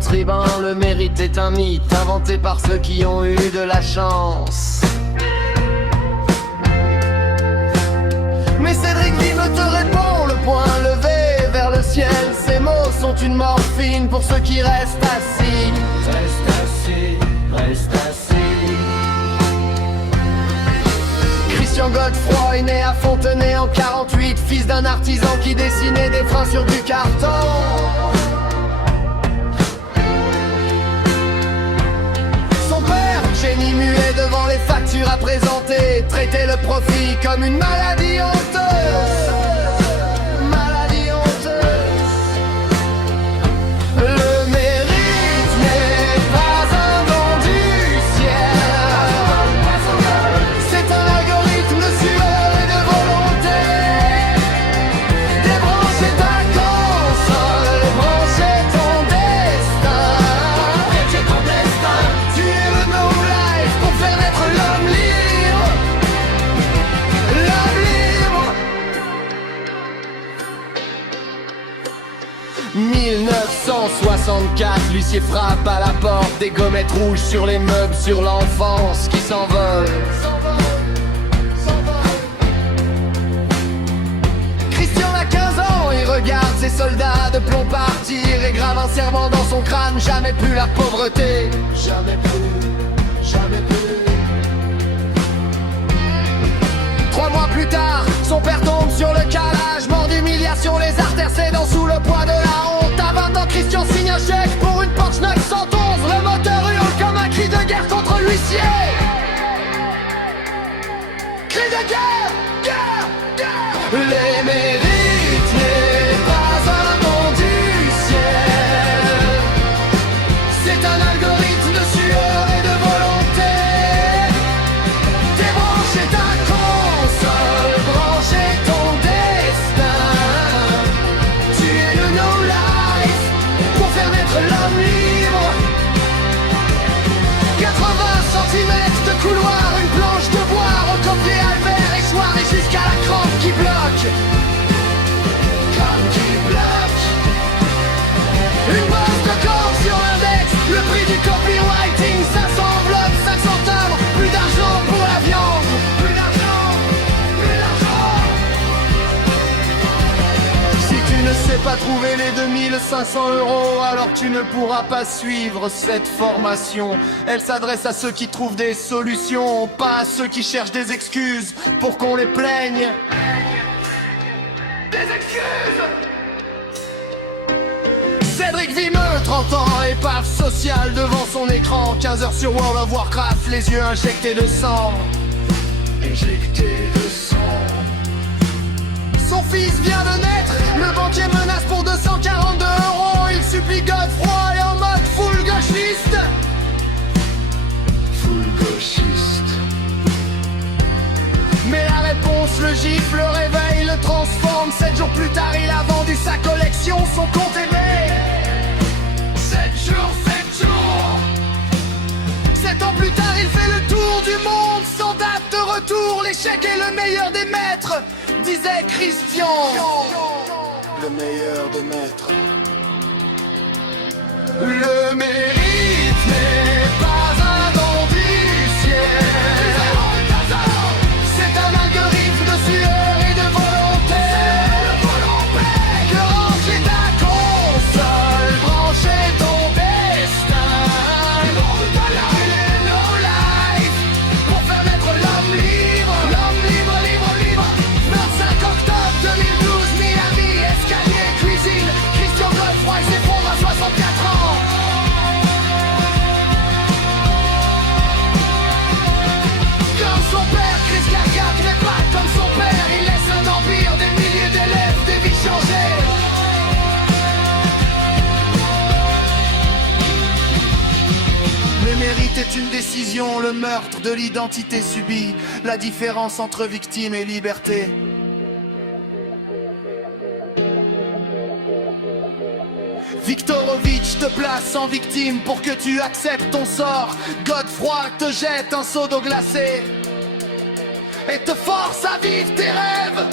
tribun, le mérite est un mythe inventé par ceux qui ont eu de la chance. Mais Cédric Vime te répond, le poing levé vers le ciel. Ces mots sont une morphine pour ceux qui restent assis. Reste assis, reste assis. Christian Godefroy, né à Fontenay en 48, fils d'un artisan qui dessinait des freins sur du carton. Son père, génie muet devant les factures à présenter, traitait le profit comme une maladie honteuse. Maladie honteuse. Le mérite n'est pas un don du ciel. C'est un algorithme de sueur et de volonté. Débrancher ta console, brancher ton destin. Brancher ton destin. Tu es le no life pour faire naître l'homme libre. L'homme libre. 1964, l'huissier frappe à la porte. Des gommettes rouges sur les meubles, sur l'enfance qui s'envole. Christian a 15 ans, il regarde ses soldats de plomb partir et grave un serment dans son crâne. Jamais plus la pauvreté. Jamais plus, jamais plus. 3 mois plus tard, son père tombe sur le calage, mort d'humiliation, les artères cédant sous le poids de la honte. À 20 ans, Christian signe un chèque pour une Porsche 911. Le moteur hurle comme un cri de guerre contre l'huissier. Cri de guerre, guerre, guerre. Les mérites n'est pas un don du ciel. C'est un algorithme de sueur et de volonté. Débrancher ta console, brancher ton destin. Tu es le no life pour faire naître l'homme libre. 80 cm de couloir, une planche de bois, recopier Albert et soir et jusqu'à la crampe qui bloque. Crampe qui bloque. Une bosse de corps sur l'index, le prix du copywriting, 500 enveloppes, 500 timbres, plus d'argent pour la viande. Plus d'argent, plus d'argent. Si tu ne sais pas trouver les 2500 €, alors tu ne pourras pas suivre cette formation. Elle s'adresse à ceux qui trouvent des solutions, pas à ceux qui cherchent des excuses pour qu'on les plaigne. Des excuses. Cédric Vimeux, 30 ans, épave sociale devant son écran. 15 heures sur World of Warcraft, les yeux injectés de sang. Injectés de sang. Son fils vient de naître, le banquier menace pour 242 €. Il supplie Godefroy et en mode full gauchiste. Full gauchiste. Mais la réponse le gifle, le réveil le transforme. 7 jours plus tard, il a vendu sa collection, son compte est né. 7 jours, 7 jours. 7 ans plus tard, il fait le tour du monde sans date de retour. L'échec est le meilleur des maîtres, disait Christian. Le meilleur des maîtres. Le mérite n'est pas un don du ciel. C'est un algorithme de sueur et de volonté. Que ranger ta console, brancher ton destin. Il est no life pour faire naître l'homme libre. L'homme libre, libre, libre. 25 octobre 2012, Miami, escalier, cuisine. Christian Godefroy s'effondre à 64 ans. Comme son père, Chris Cargap n'est pas comme son père. Il laisse un empire, des milliers d'élèves, des vies changées. Le mérite est une décision, le meurtre de l'identité subie. La différence entre victime et liberté. Viktorovitch te place en victime pour que tu acceptes ton sort. Godefroy te jette un seau d'eau glacée et te force à vivre tes rêves.